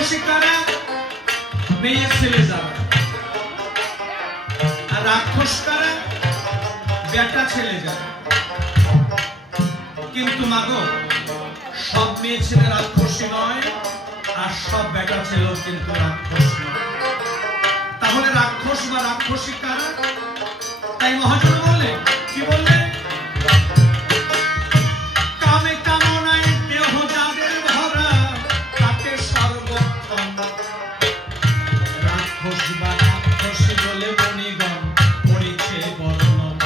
রাক্ষসী কারা? মেয়ে ছেলে যারা। আর রাক্ষস কারা? বেটা ছেলে যারা। কিন্তু মাগো, সব মেয়ে ছেলে রাক্ষসী নয়, আর সব বেটা ছেলেও কিন্তু রাক্ষস নয়। তাহলে রাক্ষস বা রাক্ষসী কারা? তাই মহাজন বললেন, কি বললেন? কামে কামনায় দেহ যাদের ভরা, তাকে সর্বক্ষণ রাক্ষস বা রাক্ষসী বলে মণিগণ করেছে বর্ণন।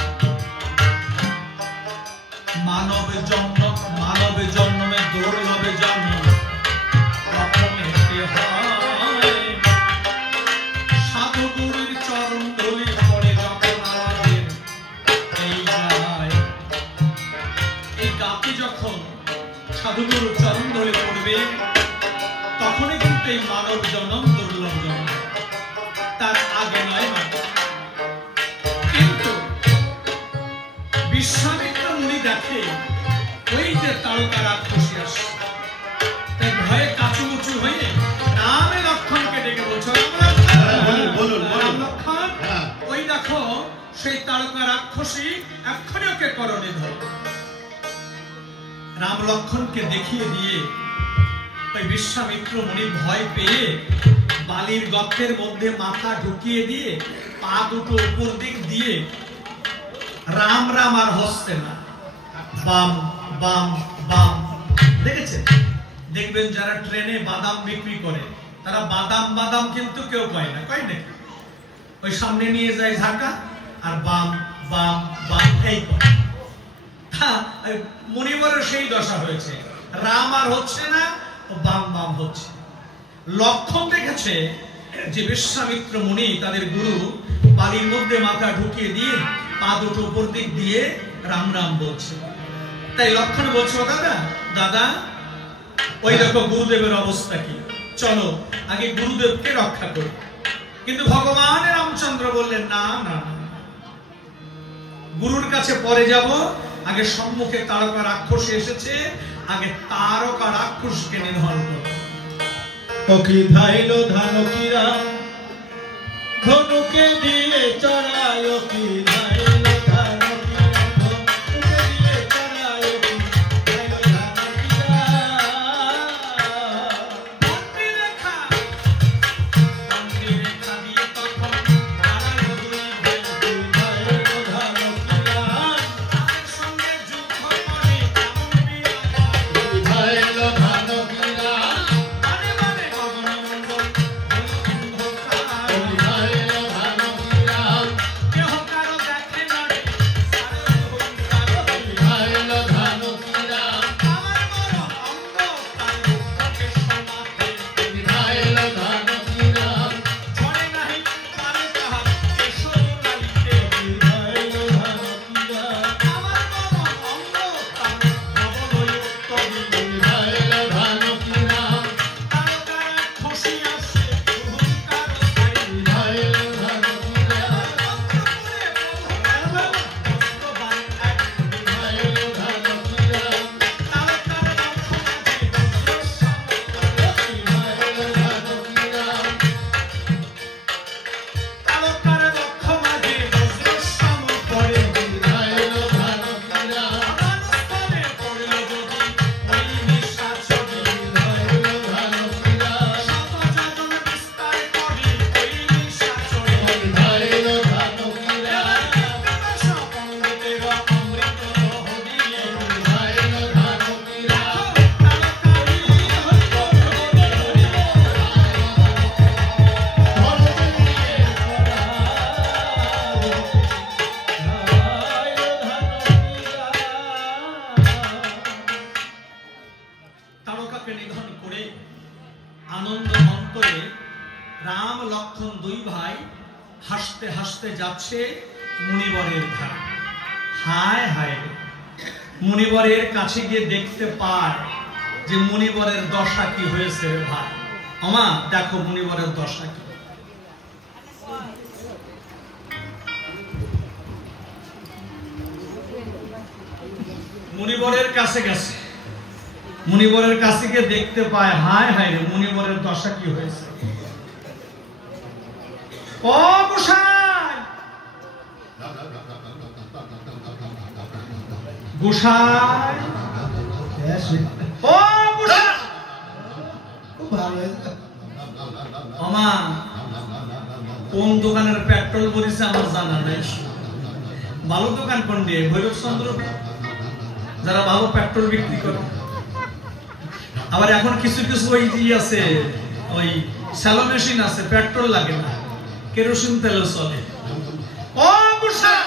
মানব জন্মে দুর্লভে জন্ম প্রথমে হয়। সাধু গুরুর চরণ ধুলি পড়ে যখন আমাদের এই গায়, এই গাতে যখন সাধুগুরুর চরণ ধরে পড়বে, তখনই কিন্তু এই মানব জন্ম দুর্লভ জন্ম, তার আগে নয়। কিন্তু বিশ্বামিত্র মুনি দেখে ওই যে তারকা রাক্ষসী আসে, তাই ভয়ে কাচুমুচু হয়ে নামে লক্ষণকে ডেকে বলছে, লক্ষণ ওই দেখো সেই তারকা রাক্ষসী, এক্ষুনি ওকে করণে ধরো। রাম লক্ষণকে দেখিয়ে দিয়ে ওই বিশ্বামিত্র মুনি ভয় পেয়ে বালির গর্তের মধ্যে মাথা ঢুকিয়ে দিয়ে পা দুটো উপর দিক দিয়ে রাম রাম আর হসছে না, বাম বাম বাম। দেখেছেন? দেখবেন যারা ট্রেনে বাদাম বিক্রি করে, তারা বাদাম বাদাম কিন্তু কেউ পায় না, কয় নাকি? ওই সামনে নিয়ে যায় ঝাঁকা আর বাম বাম বাম এই করে। মুনিবরের সেই দশা হয়েছে, রাম আর হচ্ছে না, বাম বাম হচ্ছে। লক্ষণ দেখেছে যে বিশ্বামিত্র মুনি তাদের গুরু বালির মধ্যে মাথা ঢুকিয়ে দিয়ে পা দুটো উপর দিক দিয়ে রাম রাম বলছে। তাই লক্ষণ বলছে, দাদা দাদা ওই দেখো গুরুদেবের অবস্থা কি, চলো আগে গুরুদেবকে রক্ষা করি। কিন্তু ভগবান রামচন্দ্র বললেন, না না, গুরুর কাছে পরে যাব, আগে সম্মুখে তারকা রাক্ষস এসেছে, আগে তারকা রাক্ষসকে নিধন করো। পক্ষী ধাইল ধানকীরা ধনুকে দিয়ে চড়ায়, কি ধাইল ধানকীরা ধনুকে দিয়ে চড়ায়, কি ধাইল ধানকীরা। মন্ত্রী রেখা দিয়ে তখন দাঁড়ালো দুই ভাই, কি ধাইল ধানকীরা তাদের সঙ্গে যুদ্ধ করে কেমন বিরাট, কি ধাইল ধানকীরা মানে মানে গগনমণ্ডল অন্ধকার, কি ধাইল ধানকীরা কেহ কারো দেখে না রে, সারা অন্ধকার, কি ধাইল ধানকীরা আমার মরণ অন্ধ তার মুখকে সমাতে, কি ধাইল ধানকীরা ঝরে নাহি পারে তাহার কেশর নালিতে, কি ধাইল ধানকীরা আমার মরণ অন্ধ তার নবদয় উত্তরী, কি ধাইল ধানকীরা তারকারা খসি আসে হুঙ্কার চাই, কি ধাইল ধানকীরা অন্তপুরে প্রভু বস্ত্রবান এক, কি ধাইল ধানকীরা তারকার লক্ষ্য মাঝে বজ্রস্বামী, কি ধাইল ধানকীরা তারকার লক্ষ্য মাঝে বজ্রস্বাম পড়ে, কি ধাইল ধানকীরা আনন্দে পড়ল যদি ওই নিশাচরী, কি ধাইল ধানকীরা শতযোজন বিস্তার করে ওই নিশাচরী, কি ধাইল ধানকীরা দেবদেশ পণ্ডিতের অমৃত হরিয়ে, কি ধাইল ধানকীরা তারকারি হইল ধনুকে দিয়ে চড়ায়, ধাইল ধানকীরা। তারকাকে নিধন করে আনন্দ অন্তরে রাম লক্ষণ দুই ভাই হাসতে হাসতে যাচ্ছে মুনিবরের ধারে। হায় হায় রে, মুনিবরের কাছে গিয়ে দেখতে পায় যে মুনিবরের দশা কি হয়েছে রে ভাই। আমা দেখো মুনিবরের দশা কি। মুনিবরের কাছে গেছে, মুনিবরের কাছে গিয়ে দেখতে পায়, হায় হায় রে, মুনিবরের দশা কি হয়েছে। ও গোসাই, গোসাই, ও গোসাই, আমা কোন দোকানের পেট্রোল ভরিছে আমার জানা নাই। ভালো দোকান কোনটি? ভৈরবচন্দ্র, যারা ভালো পেট্রোল বিক্রি করে। আবার এখন কিছু কিছু ওই আছে, ওই স্যালো মেশিন আছে, পেট্রোল লাগে না, কেরোসিন তেলে চলে। ও গোসাই,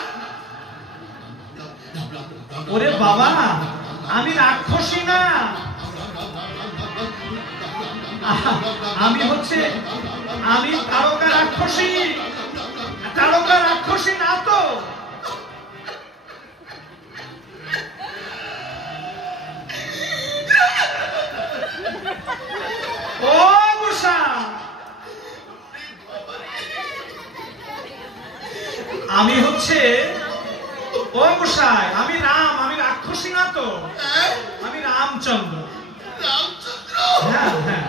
ওরে বাবা, আমি রাক্ষসী না, আমি হচ্ছে, আমি তারকা রাক্ষসী। তারকা রাক্ষসী না তো? ও গোসাই, আমি হচ্ছে, ও গোসাই, আমি রাম, আমি রাক্ষসী না তো, আমি রামচন্দ্র। হ্যাঁ হ্যাঁ,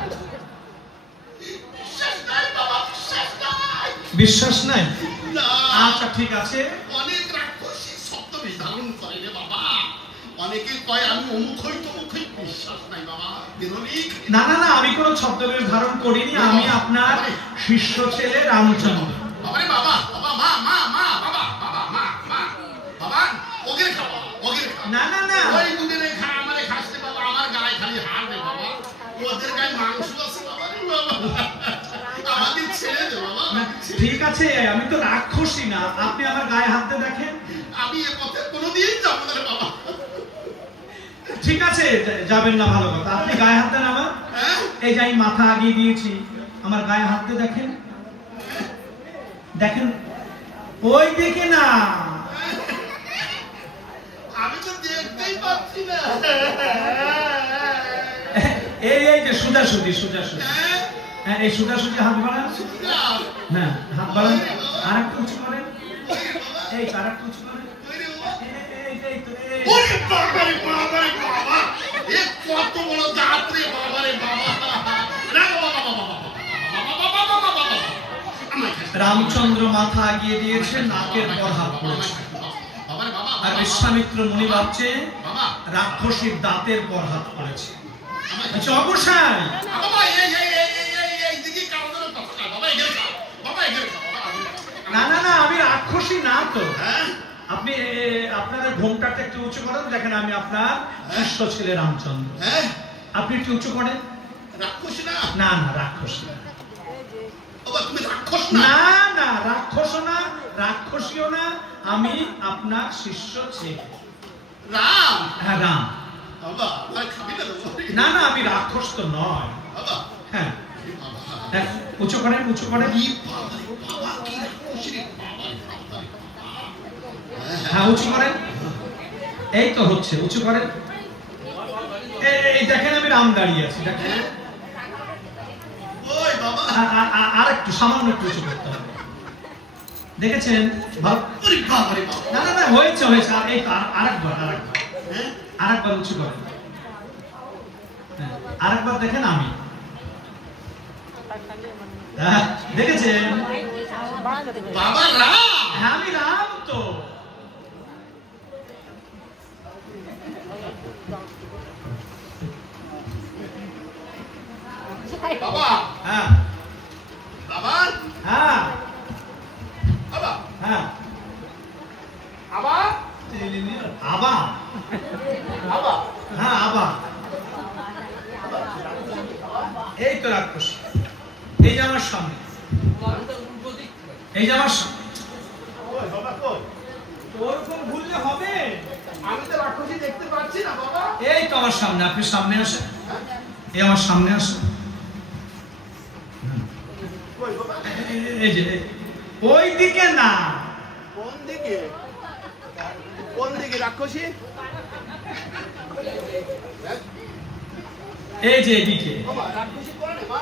বিশ্বাস নাই? আচ্ছা ঠিক আছে। অনেক রাক্ষসী শব্দ ধারণ করে রে বাবা, অনেকে কয় আমি অমুক হই তমুক হই, বিশ্বাস নাই বাবা। না না না, আমি কোনো ছদ্মবেশ ধারণ করিনি, আমি আপনার শিষ্য ছেলে রামচন্দ্র। বাবারে বাবা, বাবা মা মা মা বাবা বাবা মা মা বাবা, ওগের খাওয়া ওগের খাওয়া। না না না, ওই দুধের খা আমারে খাসতে বাবা, আমার গায়ে খালি হাড় দে বাবা, ওদের গায়ে মাংস আছে বাবা রে বাবা, আমাকে ছেড়ে দে বাবা। ঠিক আছে, আমি তো রাক্ষসী না, আপনি আমার গায়ে হাত দিয়ে দেখেন। আমি এ পথে কোনোদিন যাবো না রে বাবা। ঠিক আছে, যাবেন না, ভালো কথা। আপনি গায়ে হাত দেন আমার, এই যে আমি মাথা আগিয়ে দিয়েছি, আমার গায়ে হাত দিয়ে দেখেন, দেখেন ওই দিকে না, আমি তো দেখতেই পাচ্ছি না। এই এই যে সোজাসুজি সোজাসুজি, হ্যাঁ এই সোজাসুজি হাত বাড়ান, হ্যাঁ হাত বাড়ান, আর একটু উঁচু করেন, এই আর একটু উঁচু করেন, ওরে বাবা রে বাবা রে বাবা, এ কত বড় দাঁত রে বাবা রে বাবা। না বাবা বাবা বাবা বাবা বাবা বাবা বাবা, রামচন্দ্র মাথা আগিয়ে দিয়েছে, নাকের পর হাত পড়েছে, আর বিশ্বামিত্র মুনি ভাবছে রাক্ষসীর দাঁতের পর হাত পড়েছে। আচ্ছা অবশ্যই বাবা, এই দিকে কারণ কথা বাবা, এগিয়ে যাও বাবা, এগিয়ে যাও বাবা। না না না, আমি রাক্ষসী না তো। আপনি আপনাদের ঘোমটাটা একটু উঁচু করেন, দেখেন আমি আপনার শিষ্য ছেলে রামচন্দ্র। আপনি একটু উঁচু করেন। রাক্ষসী না? না না, রাক্ষসী না। বাবা তুমি রাক্ষস না? না না, রাক্ষস না, রাক্ষসীও না, আমি আপনার শিষ্য ছেলে রাম। হ্যাঁ রাম। বাবা ভাই খাবি না? না না, আমি রাক্ষস তো নয়। বাবা হ্যাঁ উঁচু করেন, উঁচু করেন। বাবা কি রাক্ষসী রে বাবা। হ্যাঁ উঁচু করেন, এই তো হচ্ছে, উঁচু করেন। এই দেখেন আমি রাম দাঁড়িয়ে আছি, দেখেন। ওই বাবা আর একটু সামান্য একটু উঁচু করতে হবে, দেখেছেন? না না না, হয়েছে হয়েছে, আর এই আরেকবার আরেকবার আরেকবার উঁচু করেন, আরেকবার দেখেন আমি, দেখেছেন? বাবা রাম। হ্যাঁ আমি রাম তো। বাবা হ্যাঁ বাবা হ্যাঁ বাবা হ্যাঁ, বাবা আবা, বাবা হ্যাঁ আবা, এই তো রাক্ষস, এই যে আমার সামনে, এই যে আমার সামনে। ওরকম ভুললে হবে? আমি তো রাক্ষসী দেখতে পাচ্ছি না বাবা। এই তো আমার সামনে, আপনি সামনে আসেন, এই আমার সামনে আসেন, এই যে ওই দিকে না। কোন দিকে? কোন দিকে রাক্ষসী? এই যে এদিকে। রাক্ষসী কোনে মা?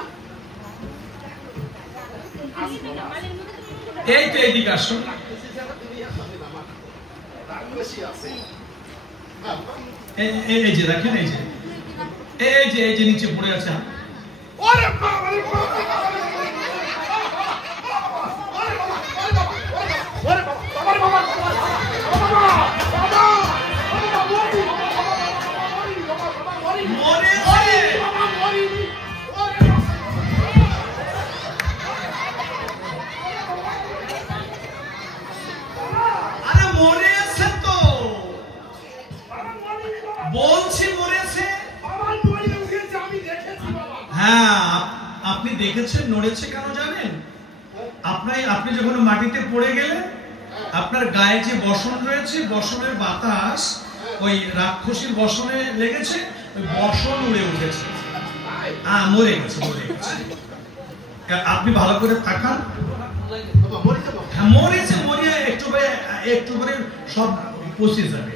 এই তো এদিকে আসুন। রাক্ষসী আছে। এই যে দেখেন, এই যে এই যে নিচে পড়ে আছে। ওরে বাবা রে বাবা, ওরে বাবা, বাবা রে বাবা, আরে মরেছে তো, বলছি মরেছে। হ্যাঁ, আপনি দেখেছেন নড়েছে কেন জানেন? আপনি যখন মাটিতে পড়ে গেলেন, আপনার গায়ে যে বসন রয়েছে, বসনের বাতাস ওই রাক্ষসীর বসনে লেগেছে, ওই বসন উড়ে উঠেছে। মরে গেছে। আপনি ভালো করে তাকান। হ্যাঁ, মরিয়া একটু করে সব পচে যাবে।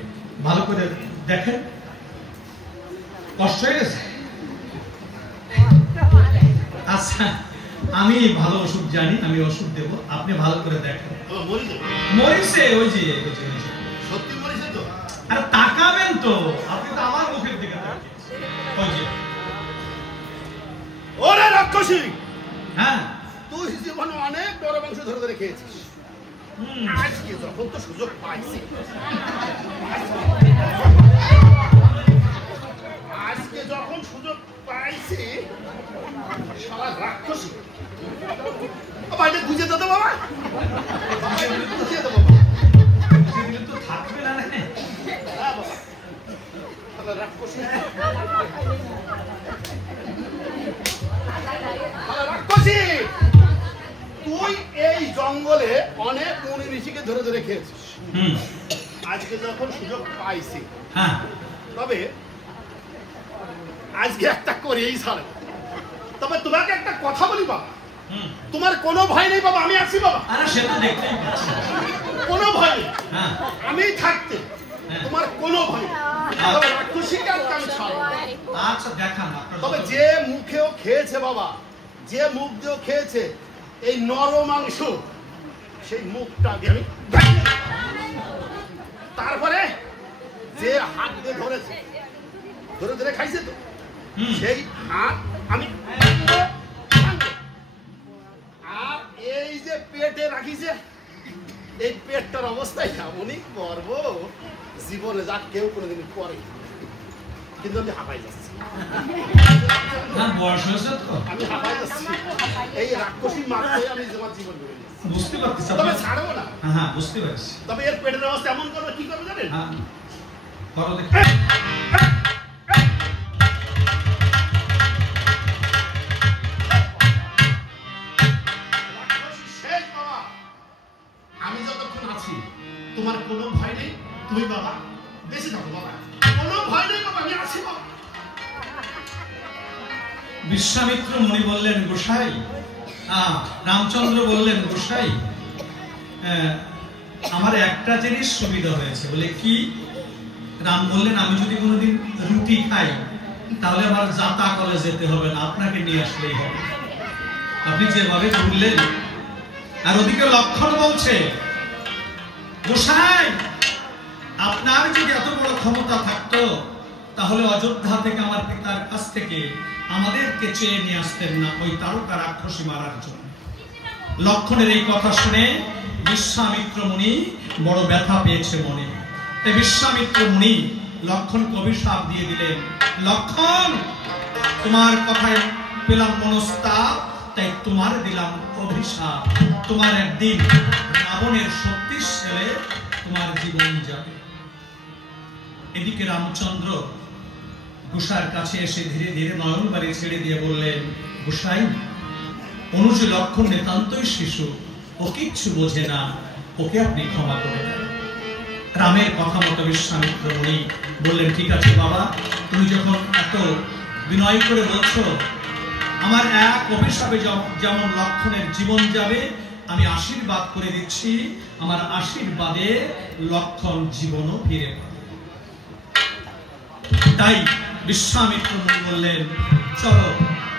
ভালো করে দেখেন। কষ্ট হয়ে গেছে? আচ্ছা, আমি ভালো ওষুধ জানি, আমি ওষুধ দেবো, আপনি ভালো করে দেখেন। মরিছে, ওই যে সত্যি মরিছে তো? আরে তাকাবেন তো, আপনি তো আমার মুখের দিকে তাকান। ওই যে। ওরে রাক্ষসী, হ্যাঁ, তুই জীবনে অনেক বড় মাংস ধরে ধরে খেয়েছিস। আজকে যখন তো সুযোগ পাইছি, শালা রাক্ষসী, বাইরে গুজে দাও বাবা, গুজিয়ে দাও বাবা, তো থাকবে না। হ্যাঁ বাবা, শালা রাক্ষসী, রাক্ষসী, তুই এই জঙ্গলে অনেক মুনি ঋষিকে ধরে ধরে খেয়েছিস। আজকে যখন সুযোগ পাইছি, হ্যাঁ, তবে আজকে একটা করেই ছাড়ে। তবে তোমাকে একটা কথা বলি বাবা, তোমার কোনো ভয় নেই বাবা, আমি আছি বাবা। আরে সেটা দেখতেই পাচ্ছি, কোনো ভয় নেই। হ্যাঁ, আমি থাকতে তোমার কোনো ভয় নেই। তবে রাক্ষসীকে আজকে আমি ছাড়বো। আচ্ছা দেখান। তবে যে মুখেও খেয়েছে বাবা, যে মুখ দিয়েও খেয়েছে এই নর মাংস, সেই মুখটা দিয়ে আমি তারপরে যে হাত দিয়ে ধরেছে, ধরে ধরে খাইছে তো, সেই হাত আমি আর এই যে পেটে রাখিছে, এই পেটটার অবস্থায় এমনই করবো জীবনে যা কেউ কোনোদিন করে। কিন্তু আমি হাঁপাই যাচ্ছি, বয়স হয়েছে তো, আমি হাঁপাই যাচ্ছি। এই রাক্ষসী মারতে আমি আমার জীবন বেড়ে যাচ্ছি। বুঝতে পারছি, তবে ছাড়বো না। হ্যাঁ বুঝতে পারছি। তবে এর পেটের অবস্থা এমন করবে, কি করবে জানেন? হ্যাঁ, করো দেখি। আমি যতক্ষণ আছি তোমার কোনো ভয় নেই, তুমি বাবা বেঁচে থাকো বাবা, কোনো ভয় নেই বাবা, আমি আছি বাবা। বিশ্বামিত্র মুনি বললেন, গোসাই, রামচন্দ্র বললেন, গোসাই, আমার একটা জিনিস সুবিধা হয়েছে। বলে কি? রাম বললেন, আমি যদি কোনোদিন রুটি খাই তাহলে আমার যাতা কলে যেতে হবে না, আপনাকে নিয়ে আসলেই হবে। আপনি যেভাবে বললেন। আর ওদিকে লক্ষণ বলছে, গোসাই, আপনার যদি এত বড় ক্ষমতা থাকতো তাহলে অযোধ্যা থেকে আমার পিতার কাছ থেকে আমাদেরকে চেয়ে নিয়ে আসতেন না ওই তারকা রাক্ষসী মারার জন্য। লক্ষণের এই কথা শুনে বিশ্বামিত্র মুনি বড় ব্যথা পেয়েছে মনে। তাই বিশ্বামিত্র মুনি লক্ষণকে অভিশাপ দিয়ে দিলেন, লক্ষণ, তোমার কথায় পেলাম মনস্তাপ, তাই তোমার দিলাম অভিশাপ। তোমার একদিন রাবণের শক্তির ছেলে তোমার জীবন যাবে। এদিকে রামচন্দ্র গোসাইয়ের কাছে এসে ধীরে ধীরে নয়ন বাড়ি ছেড়ে দিয়ে বললেন, গোসাই, অনুজ লক্ষণ নিতান্তই শিশু, ও কিচ্ছু বোঝে না, ওকে আপনি ক্ষমা করে দেন। রামের কথা মতো বিশ্বামিত্র মুনি বললেন, ঠিক আছে বাবা, তুমি যখন এত বিনয় করে বলছো, আমার এক অভিশাপে যেমন লক্ষণের জীবন যাবে, আমি আশীর্বাদ করে দিচ্ছি, আমার আশীর্বাদে লক্ষণ জীবনও ফিরে পাবে। তাই বিশ্বামিত্র মুনি বললেন, চলো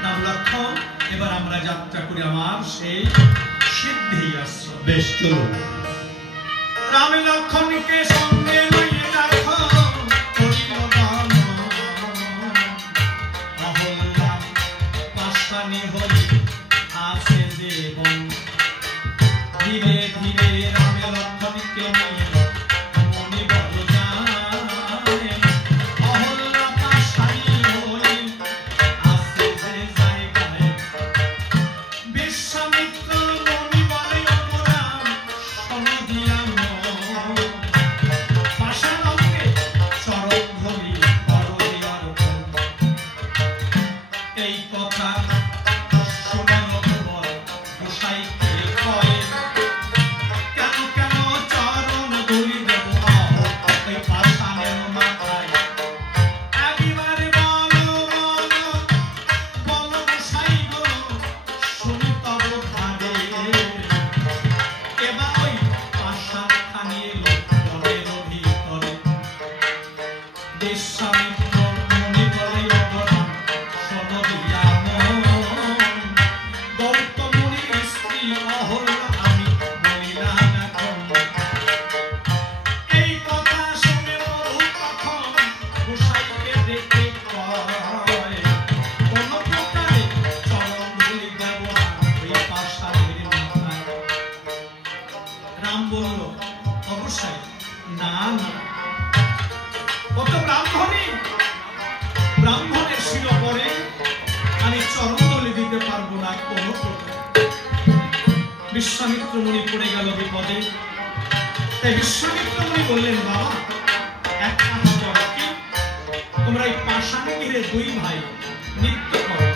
রাম লক্ষণ, এবার আমরা যাত্রা করি আমার সেই সিদ্ধি আশ্রম। বেশ, চলো। রাম লক্ষণকে সঙ্গে লইয়ে রাখো, করিল দান জীবন ধীরে ধীরে রামের লক্ষণকে নিয়ে মনে বড় যায় অহল্যা পাশাই হয়ে আসে যে জায়গায় বিশ্বামিত্র মনি বলে অপরাম সনদিয়াম পাশানকে চরণ ধরি পরদিয়ার এই কথা শুনে নবর গোসাইকে কয় কেন কেন চরণ ধরি দেব এই পাশানের মাথায় একেবারে বলো গোসাই গো শুনি তব ভাবে এবার ওই পাশান খানি এলো জলের ভিতরে বিশ্বামিত্র মনি বলে অপরাম সনদিয়া গৌতম মুনির স্ত্রী অহল্যা আমি বলিলাম এখন এই কথা শুনে প্রভু তখন গোসাইকে ডেকে কয় কোন প্রকারে চরণ ধুলি দেব না ওই পাশানের মাথায় রাম বলল অবশ্যই না না ও তো ব্রাহ্মণের শির পরে আমি চরণ ধুলি দিতে পারবো না কোন প্রকারে বিশ্বামিত্র মুনি পড়ে গেল বিপদে তাই বিশ্বামিত্র মুনি বললেন বাবা এক কাজ করো কি তোমরা এই পাষাণে ঘিরে দুই ভাই নৃত্য করো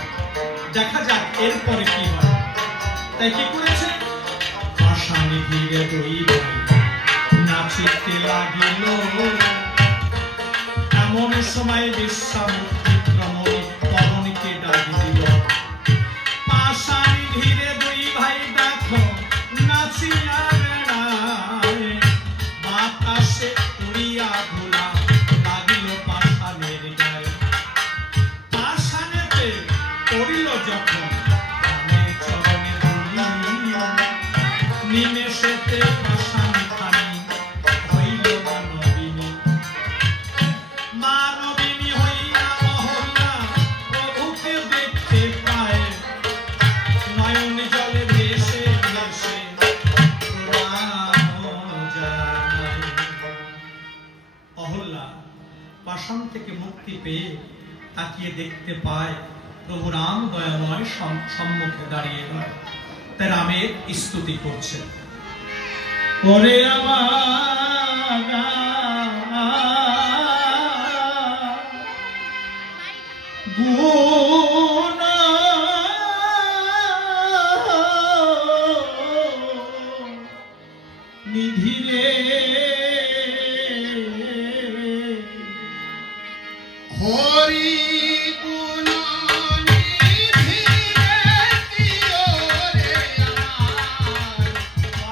দেখা যাক এরপরে কি হয় তাই কি করেছে পাষাণে ঘিরে দুই ভাই নাচিতে লাগিল এমন সময় বিশ্বামিত্র মুনি পবনকে ডাকি দিল পাষাণে ঘিরে দুই ভাই দেখো নাচিয়া বেড়ায় বাতাসে উড়িয়া ধুলা লাগিল পাষাণের গায়ে পাষাণেতে পড়িল যখন রামের চরণে ধুলি নিমেষেতে পাষাণ খানি হইল মানবিনী মানবিনী হইয়া অহল্যা প্রভুকে দেখতে পায় নয়ন জলে ভেসে ভেসে প্রণাম জানায় অহল্যা পাষাণ থেকে মুক্তি পেয়ে তাকিয়ে দেখতে পায় প্রভু রাম দয়াময় সম্মুখে দাঁড়িয়ে রয় তাই রামের স্তুতি করছে ওরে আমার গুণ নিধিরে হরি গুণ নিধিরে দিও রে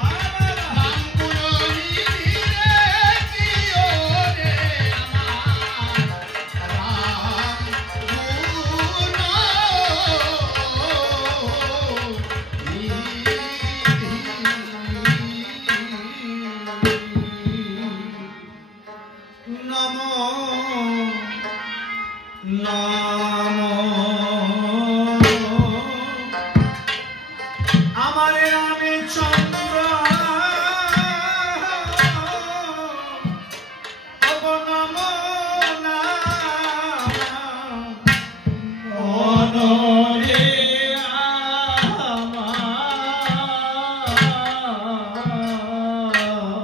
আমার রাম গুণ নিধিরে দিও রে আমার রাম নম নম আমার রামে চন্দ্র অব নম অনরে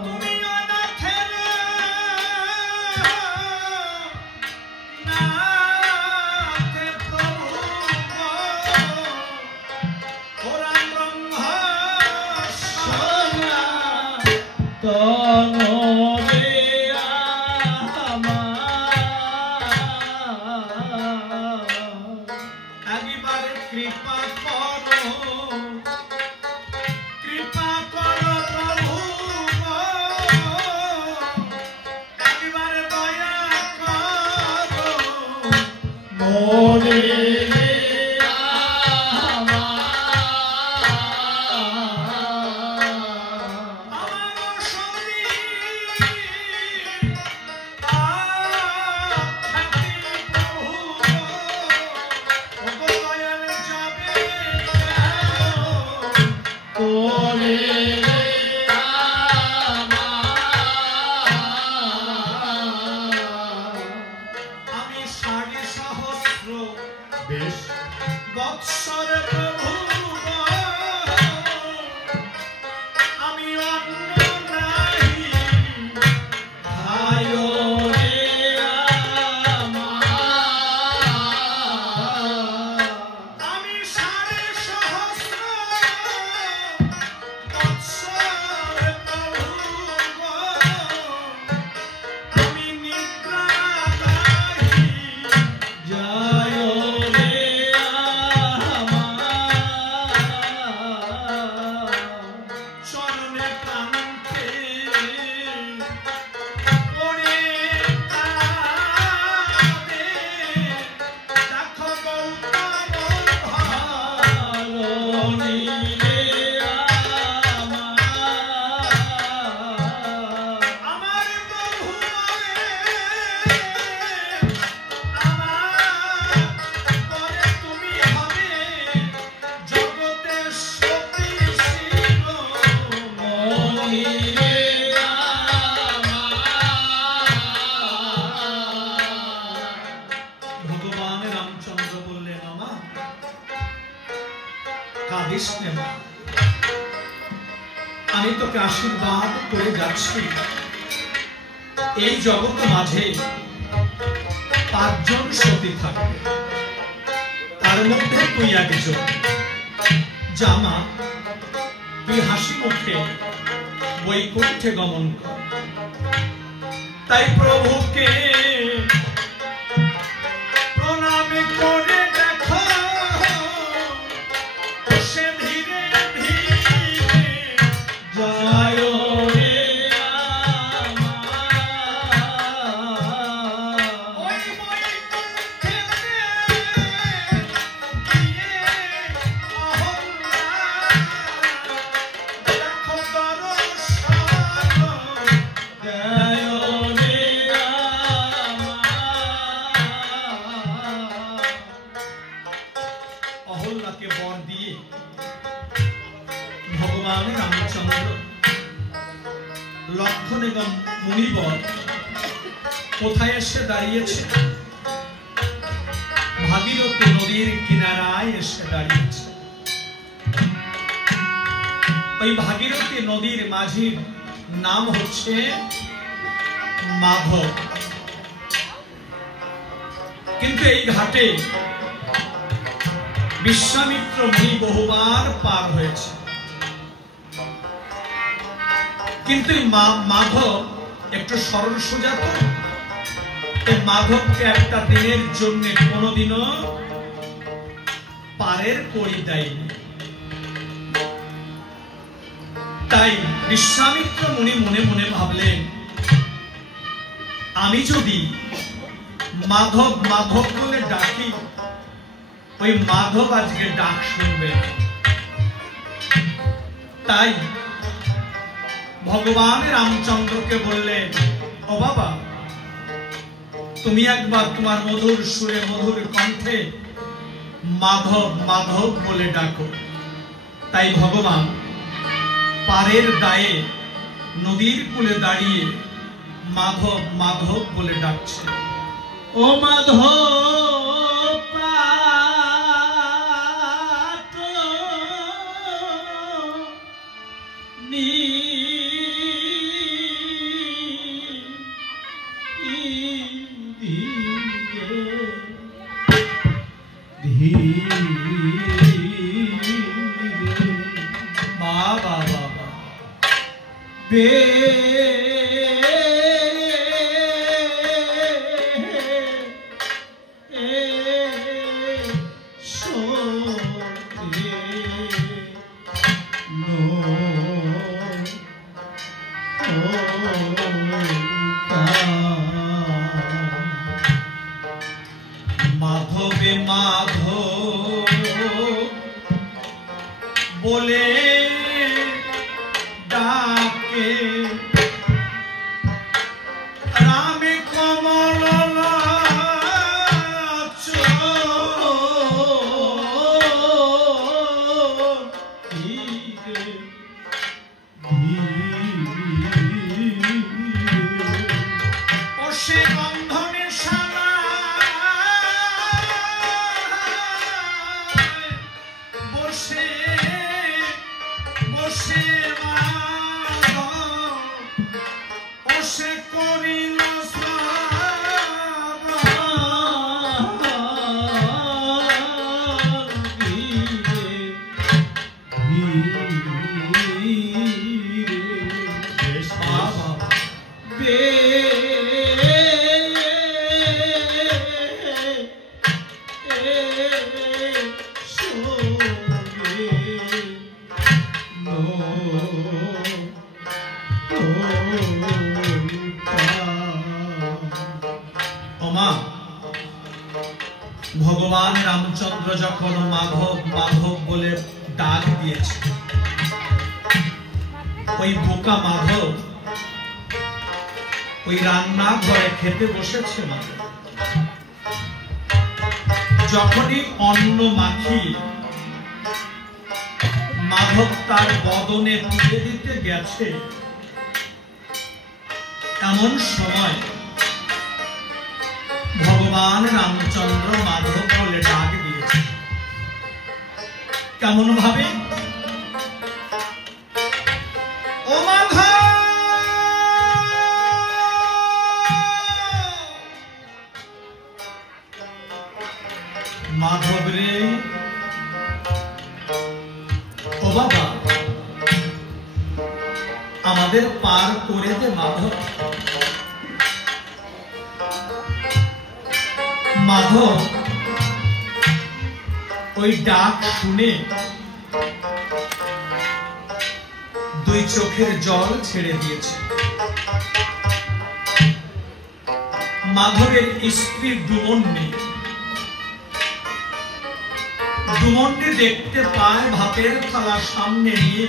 তুমি অনাথের নাথে প্রভু ওরাম ব্রহ্মা সোনা তনরে একবারে কৃপা করো প্রভু একবারে দয়া করো মোরে আমার শরীর প্রভু আমি 7,000 বেশ বৎসর প্রভু আমি অন্য নাহি ভাই রে আমি 7,000 বৎসর প্রভু আমি নিদ্রা নাহি যায় রে চরণে কান্তে ওরে কাঁদে দেখো গৌতম ভারণী রে আমার প্রভু আমার পরে তুমি হবে জগতের সতী শিরোমণি রে ভগবান রামচন্দ্র বললেন আমা কাঁদিস নে মা আমি তোকে আশীর্বাদ করে যাচ্ছি এই জগৎ মাঝে 5 জন সতী থাকবে তার মধ্যে তুই একজন জামা তুই হাসি মুখে বৈকুণ্ঠে গমন কর তাই প্রভুকে প্রণাম করে দেখো সে ধীরে ধীরে যায় রে ওই বৈকুণ্ঠে গিয়ে অহল্যা দেখো দর্শন দেয় রে অহল্যাকে বর দিয়ে ভগবান রামচন্দ্র লক্ষণ এবং মুনিবর কোথায় এসে দাঁড়িয়েছে ভাগীরথী নদীর কিনারায় এসে দাঁড়িয়েছে ওই ভাগীরথী নদীর মাঝির নাম হচ্ছে মাধব কিন্তু এই ঘাটে বিশ্বামিত্র মুনি বহুবার পার হয়েছে কিন্তু মাধব একটু সরল সোজা তো মাধবকে একটা দিনের জন্য কোনোদিনও পারের কড়ি দেয়নি তাই বিশ্বামিত্র মুনি মনে মনে ভাবলেন আমি যদি মাধব মাধব বলে ডাকি ওই মাধব আজকে ডাক শুনবে তাই ভগবান রামচন্দ্রকে বললেন ও বাবা তুমি একবার তোমার মধুর সুরে মধুর কণ্ঠে মাধব মাধব বলে ডাকো তাই ভগবান পারের দায়ে নদীর কূলে দাঁড়িয়ে মাধব মাধব বলে ডাকছে ও মাধব মাধবে মাধব বলে ডাকে রামে কমল বসে বসে বসে করিল ভগবান রামচন্দ্র যখন মাধব মাধব বলে ডাক দিয়েছে, ওই বোকা মাধব ওই রান্না ঘরে খেতে বসেছে। যখনই অন্ন মাখি মাধব তার বদনে তুলে দিতে গেছে, এমন সময় ভগবান রামচন্দ্র মাধব বলে ডাক দিয়েছে। কেমন ভাবে? ও মাধব, মাধব রে, ও বাবা, আমাদের পার করে দে মাধব। মাধব ওই ডাক শুনে দুই চোখের জল ছেড়ে দিয়েছে। মাধবের স্ত্রী ডুমন্নি দেখতে পায় ভাতের থালা সামনে নিয়ে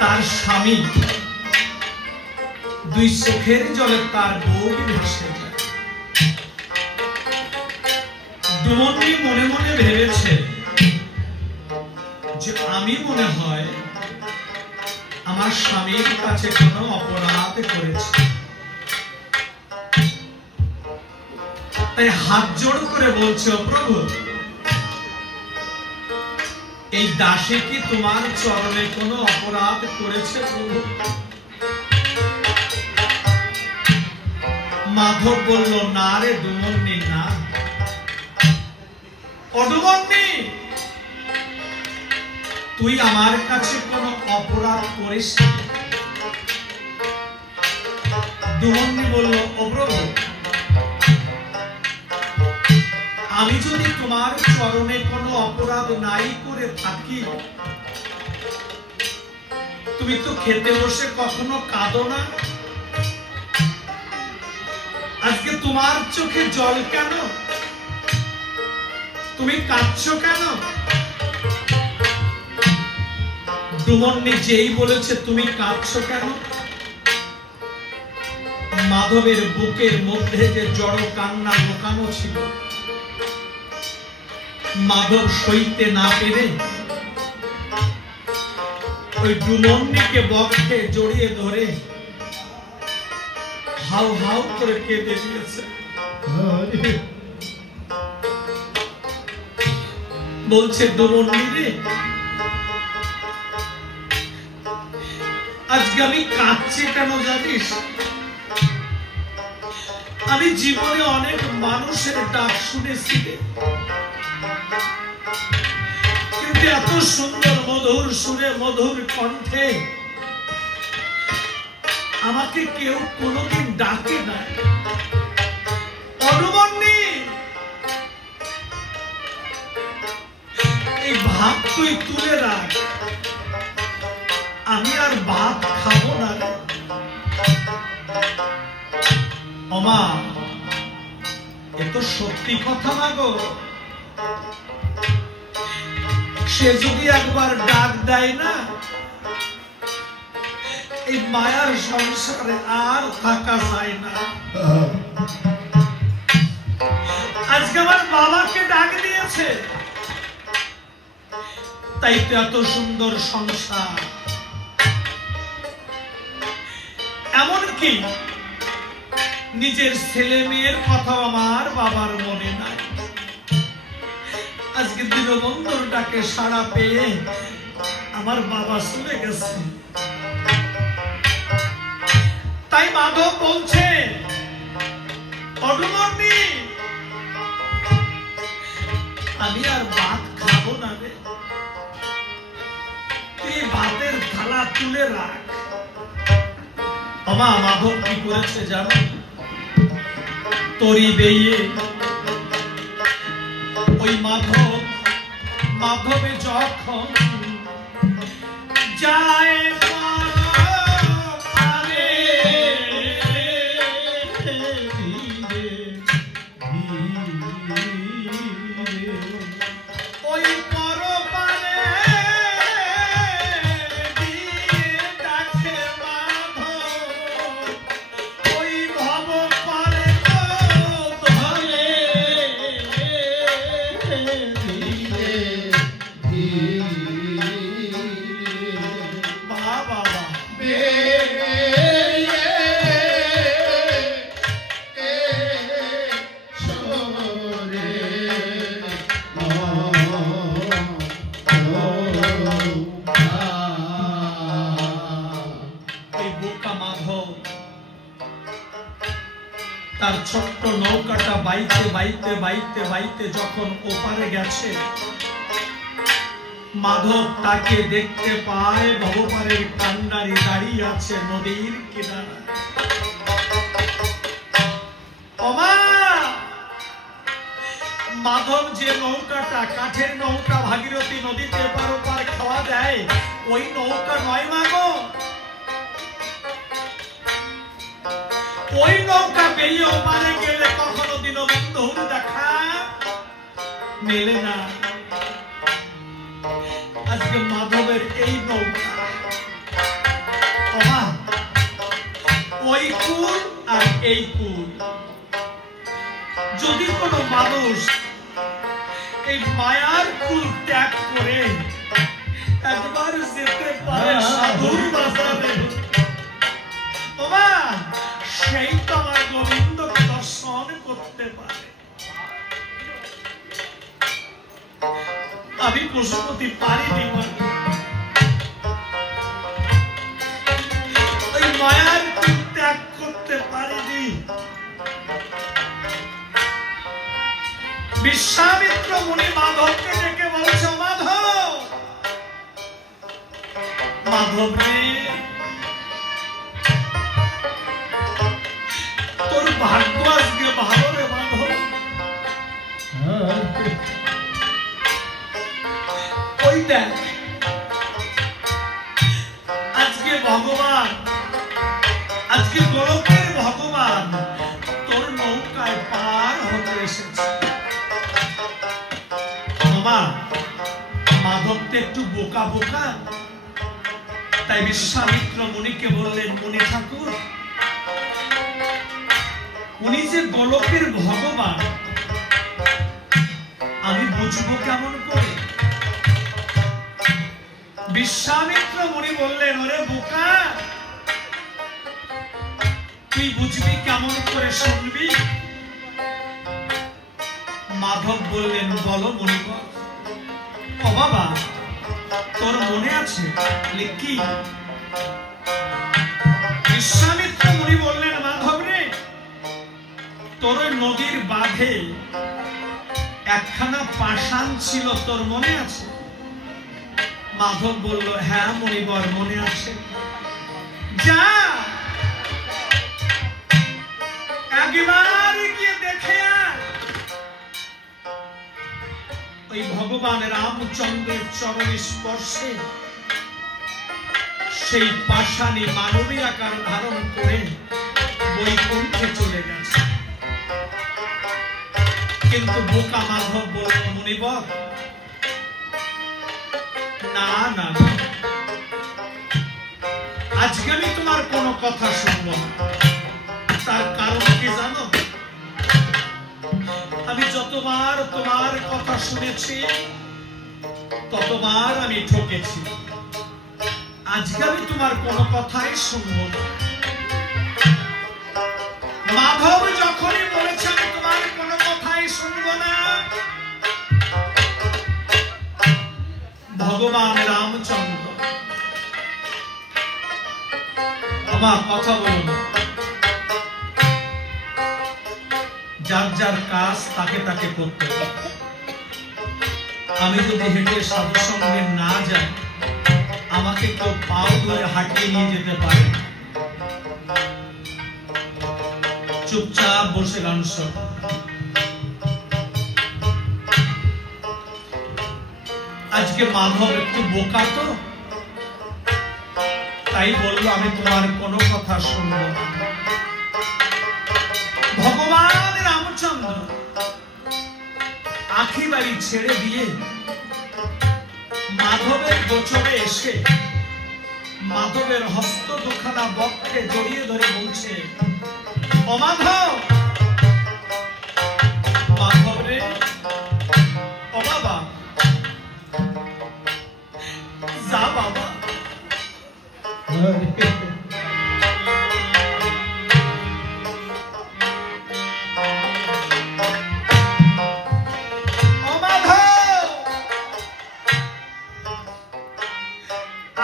তার স্বামী দুই চোখের জলে তার বুক ভেসে যায়। ডুমন্নি মনে মনে ভেবেছে যে আমি মনে হয় আমার স্বামীর কাছে কোনো অপরাধ করেছি, তাই হাত জোড় করে বলছে, ও প্রভু, এই দাসী কি তোমার চরণে কোনো অপরাধ করেছে প্রভু? মাধব বলল, না রে ডুমন্নি, না। অডুমন্নি, তুই আমার কাছে কোনো অপরাধ করিস? ডুমন্নি বলল, ও প্রভু, আমি যদি তোমার চরণে কোনো অপরাধ নাই করে থাকি, তুমি তো খেতে বসে কখনো কাঁদো না, আজকে তোমার চোখে জল কেন? তুমি কাঁদছো কেন? ডুমন্নি যেই বলেছে তুমি কাঁদছো কেন, মাধবের বুকের মধ্যে যে জড় কান্না লুকানো ছিল, মাধব সইতে না পেরে ওই ডুমন্নিকে বক্ষে জড়িয়ে ধরে হাউ হাউ করে কেঁদে দিয়েছে। বলছে, ডুমন্নি রে, আজকে আমি কাঁদছি কেন জানিস? আমি জীবনে অনেক মানুষের ডাক শুনেছি, কিন্তু এত সুন্দর মধুর সুরে মধুর কণ্ঠে আমাকে কেউ কোনোদিন ডাকে না। অনুবন্নি, এই ভাত তুই তুলে রাখ, আমি আর ভাত খাবো না রে। ওমা, এ তো সত্যি কথা না গো। সে যদি একবার ডাক দেয় না, এই মায়ার সংসারে আর থাকা যায় না। আজকে আমার বাবাকে ডাক দিয়েছে, তাই তো এত সুন্দর সংসার। এমনকি নিজের ছেলে মেয়ের কথা আমার বাবার মনে নাই। আজকে দীনবন্ধুর ডাকে সাড়া পেয়ে আমার বাবা চলে গেছে। তাই মাধব বলছে, অডুমনি আমি আর ভাত খাবো না রে, তুই ভাতের থালা তুলে রাখ। বাবা মাধব কি করেছে জানো? তরি বেয়ে ওই মাধবে যখন যায় তার ছোট্ট নৌকাটা বাইতে বাইতে বাইতে বাইতে যখন ওপারে গেছে, মাধব তাকে দেখতে পায় ভবপারের কান্ডারি দাঁড়িয়ে আছে নদীর কিনারা। মাধব যে নৌকাটা কাঠের নৌকা ভাগীরথী নদীতে এপার ওপার খাওয়া দেয়, ওই নৌকা নয় মাগো। ওই নৌকা বেরিয়ে ওপারে গেলে কখনো দীনবন্ধুর দেখা মেলে না। আজকে মাধবের এই নৌকা, ওই কুল আর এই কুল। যদি কোনো মানুষ এই মায়ার কুল ত্যাগ করে একবার যেতে পারে সাধুর বাজারে, সেই তো আমার গোবিন্দকে দর্শন করতে পারে। আমি পশুপতি পারিনি, ওই মায়ার কুল ত্যাগ করতে পারিনি। বিশ্বামিত্র মুনি মাধবকে ডেকে বলছে, মাধব রে, তোর ভাগ্য আজকে ভালো রে মাধব। ওই দেখ আজকে ভগবান, আজকে গোলকের ভগবান তোর নৌকায় পার হতে এসেছে। মাধব তো একটু বোকা বোকা, তাই বিশ্বামিত্র মুনিকে বললেন, মুনি ঠাকুর, উনি যে গোলকের ভগবান আমি বুঝবো কেমন করে? বিশ্বামিত্র মুনি বললেন, ওরে বোকা, তুই বুঝবি কেমন করে, শুনবি? মাধব বললেন, বলো মুনিবর। ও বাবা, তোর মনে আছে কি? বিশ্বামিত্র মুনি বললেন, মাধব রে, তোর নদীর বাঁধে একখানা পাষাণ ছিল, তোর মনে আছে? মাধব বলল, হ্যাঁ মুনিবর মনে আছে। যা একবার গিয়ে দেখে ওই ভগবান রামচন্দ্রের চরণ স্পর্শে সেই পাষাণী মানবী আকার ধারণ করে বৈকুণ্ঠে চলে গেছে। কিন্তু বোকা মাধব বলল, মুনিবর না না, আজকে আমি তোমার কোনো কথা শুনব না। তার কারণ কি জানো? আমি যতবার তোমার কথা শুনেছি ততবার আমি ঠকেছি। আজকে আমি তোমার কোনো কথাই শুনব না। মাধব যখনই বলেছে আমি তোমার কোনো কথাই শুনব না, ভগবান রামচন্দ্র। আমার কথা বলুন, যার যার কাজ তাকে তাকে করতে হবে। আমি যদি হেঁটে সাধু সঙ্গে না যাই, আমাকে কেউ পাও ধরে হাঁটিয়ে নিয়ে যেতে পারে। চুপচাপ বসে গান শোন। আজকে মাধব একটু বোকা তো, তাই বললো আমি তোমার কোনো কথা শুনবো না। ভগবান রামচন্দ্র আখি বাড়ি ছেড়ে দিয়ে মাধবের গোচরে এসে মাধবের হস্ত দুখানা বক্ষে জড়িয়ে ধরে বলছে, ও মাধব, মাধব রে, ও বাবা, যা বাবা।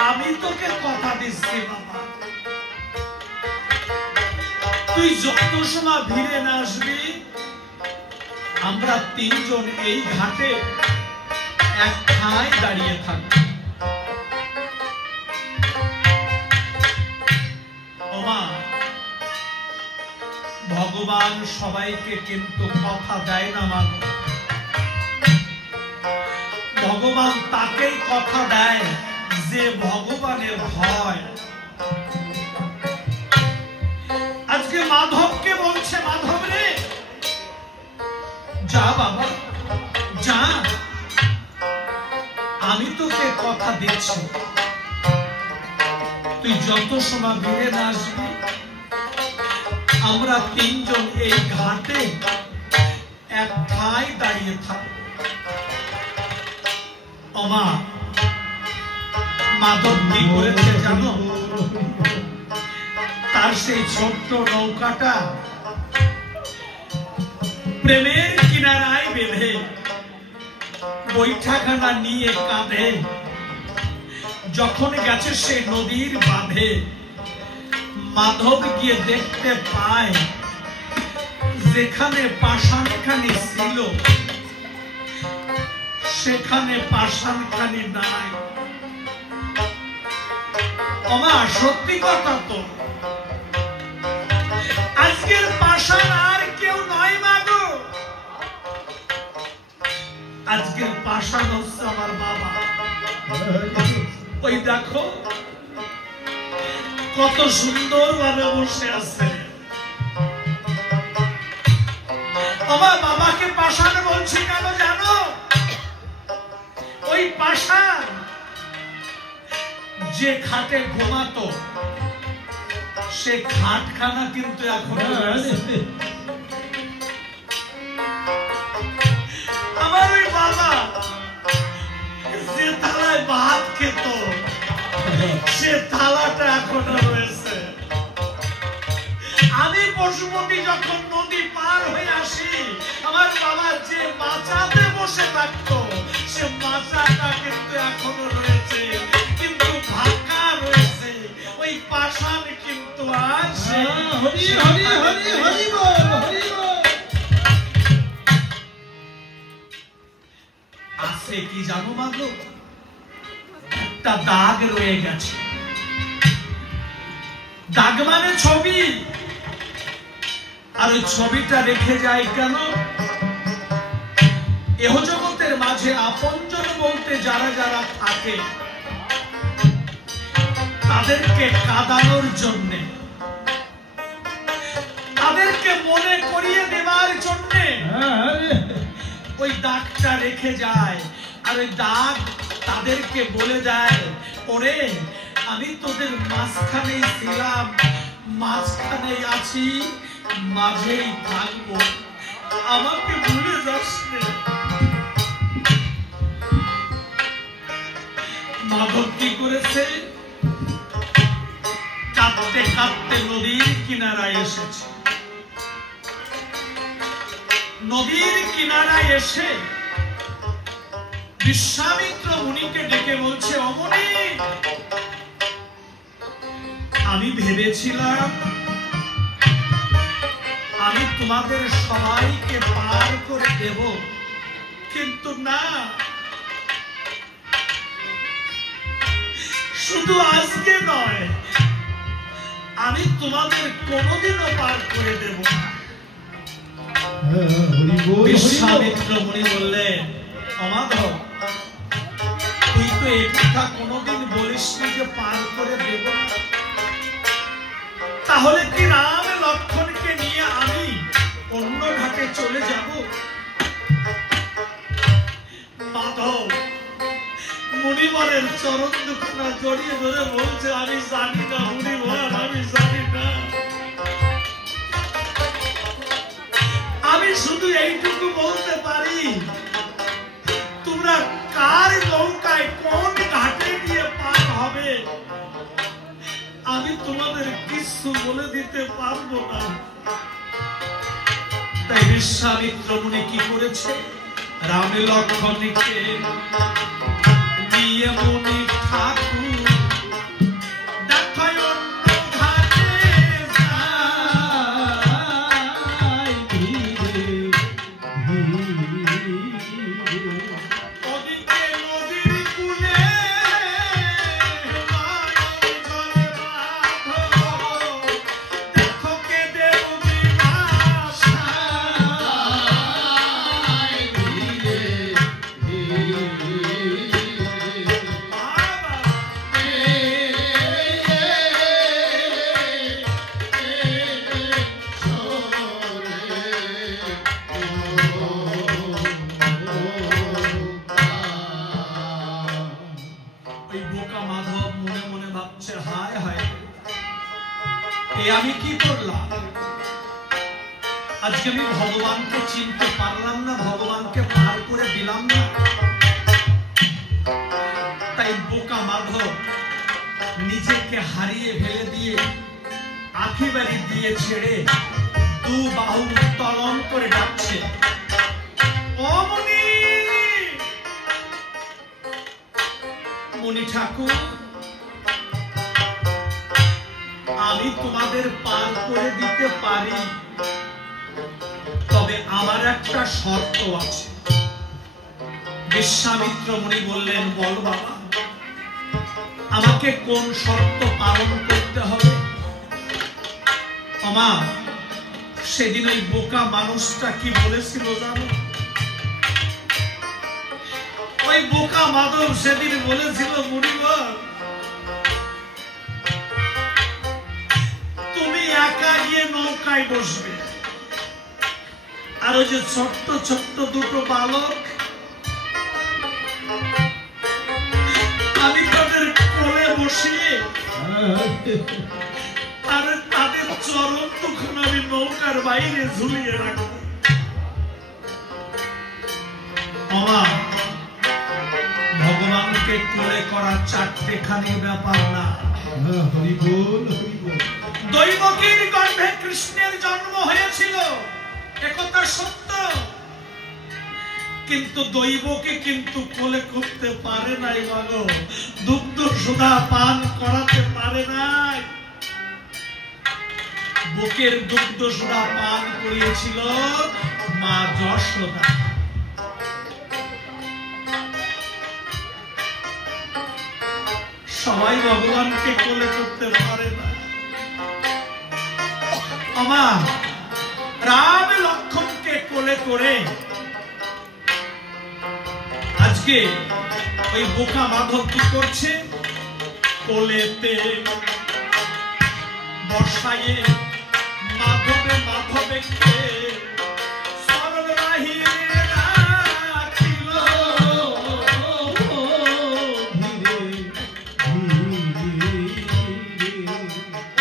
আমি তোকে কথা দিচ্ছি বাবা, তুই যত সময় ভিড়ে না আসবি, আমরা তিনজন এই ঘাটে এক ঠাঁই দাঁড়িয়ে থাকব। ভগবান সবাইকে কিন্তু কথা দেয় না মানো। ভগবান তাকেই কথা দেয় যে ভগবানের ভয়। আজকে মাধবকে বলছে, মাধব রে, যা বাবা যা, আমি তোকে কথা দিচ্ছি, তুই যত সময় বেড়ে না আসবি, আমরা তিনজন এই ঘাটে এক ঠাঁই দাঁড়িয়ে থাকব। ওমা, মাধব কি করেছে জানো? তার সেই ছোট্ট নৌকাটা প্রেমের কিনারায় বেঁধে বৈঠাখানা নিয়ে কাঁধে যখন গেছে সে নদীর বাঁধে, মাধব গিয়ে দেখতে পায় যেখানে পাষাণখানি ছিল সেখানে পাষাণখানি নাই। আমার সত্যি কথা তো, আজকের পাষাণ আর কেউ নয় মাগো, আজকের পাষাণ হচ্ছে আমার বাবা। ওই দেখো কত সুন্দর ভাবে বসে আছে। আমার বাবাকে পাষাণ বলছি কেন জানো? ওই পাষাণ যে খাটে ঘুমাতো সে খাটখানা কিন্তু এখন আমার ওই বাবা যে থালায় ভাত খেত সে থালাটা এখনো রয়েছে। আমি পশুপতি যখন নদী পার হয়ে আসি, আমার বাবা যে মাচাতে বসে থাকতো সে মাচাটা কিন্তু এখনো রয়েছে, কিন্তু ফাঁকা রয়েছে। ওই পাষাণ কিন্তু আর আছে কি জানো মাগো? একটা দাগ রয়ে গেছে। দাগ মানে ছবি, আর ওই ছবিটা রেখে যায় কেন? এহ জগতের মাঝে আপনজন বলতে যারা যারা থাকে তাদেরকে কাঁদানোর জন্য, তাদেরকে মনে করিয়ে দেওয়ার জন্য ওই দাগটা রেখে যায়। আর ওই দাগ তাদেরকে বলে দেয়, ওরে আমি তোদের মাঝখানেই ছিলাম, মাঝখানেই আছি, মাঝেই থাকবো, আমাকে ভুলে যাস না। মাধব কি করেছে? কাঁদতে কাঁদতে নদীর কিনারায় এসেছে। নদীর কিনারায় এসে বিশ্বামিত্র মুনিকে ডেকে বলছে, অমনি আমি ভেবেছিলাম আমি তোমাদের সবাইকে পার করে দেব, কিন্তু না, শুধু আজকে নয়, আমি তোমাদের কোনোদিনও পার করে দেব না। বিশ্বামিত্র মুনি বললেন, অমাধব, তুই তো এই কথা কোনোদিন বলিসনি যে পার করে দেব না, তাহলে কি রাম লক্ষ্মণকে নিয়ে আমি অন্য ঘাটে চলে যাব? মাধব মুনিবরের চরণ দুখানা জড়িয়ে ধরে বলছে, আমি জানি না মুনিবর, আমি জানি না, আমি শুধু এইটুকু বলতে পারি, তোমরা কার নৌকায় কোন ঘাটে গিয়ে পার হবে আমি তোমাদের কিছু বলে দিতে পারবো না। তাই বিশ্বামিত্র মুনি কি করেছে, রাম লক্ষ্মণকে নিয়ে মুনি ঠাকুর দেখায় অন্য ঘাটে যায়। ওদিকে নদীর কূলে দেখো কে দেব আমি কি করলাম? আজকে আমি ভগবানকে চিনতে পারলাম না, ভগবানকে পার করে দিলাম না। তাই বোকা মাধব নিজেকে হারিয়ে ফেলে দিয়ে আঁখি বাড়ি দিয়ে ছেড়ে দু বাহু উত্তোলন করে ডাকছে, ও মুনি, মুনি ঠাকুর, আমি তোমাদের পার করে দিতে পারি, তবে আমার একটা শর্ত আছে। বিশ্বামিত্র মুনি বললেন, বল বাবা, আমাকে কোন শর্ত পালন করতে হবে? আমা, সেদিন ওই বোকা মানুষটা কি বলেছিল জানো? ওই বোকা মাধব সেদিন বলেছিল, মুনিবর, তুমি একা গিয়ে নৌকায় বসবে, আর ওই যে ছোট্ট ছোট্ট দুটো বালক, আমি তাদের কোলে বসিয়ে আর তাদের চরণ তখন আমি নৌকার বাইরে ঝুলিয়ে রাখবো। ভগবানকে কোলে করা চারটেখানি ব্যাপার না। দৈবকীর গর্ভে কৃষ্ণের জন্ম হয়েছিল, একথা সত্য, কিন্তু দৈবকে কিন্তু কোলে করতে পারে নাই, বলো, দুগ্ধ সুধা পান করাতে পারে নাই। বুকের দুগ্ধ সুধা পান করিয়েছিল মা যশোদা। সবাই ভগবানকে কোলে করতে পারে না। আমার রাম লক্ষ্মণকে কোলে করে আজকে ওই বোকা মাধব কি করছে, কোলেতে বসায়ে মাধবে মাধবে কে সরল বাহিরে রাখিল,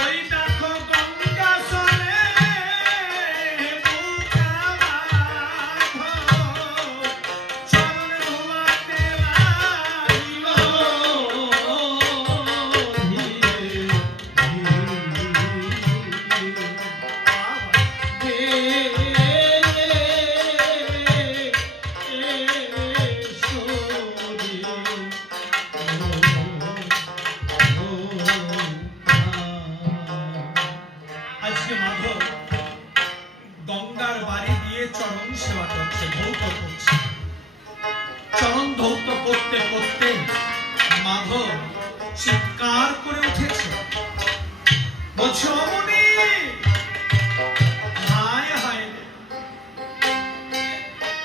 ওই দেখো গঙ্গা চলে বোকা মাধব চরণ ধোয়াতে লাগিল। হে মাধব চিৎকার করে উঠেছে, বলছে অমনি হায় হায়,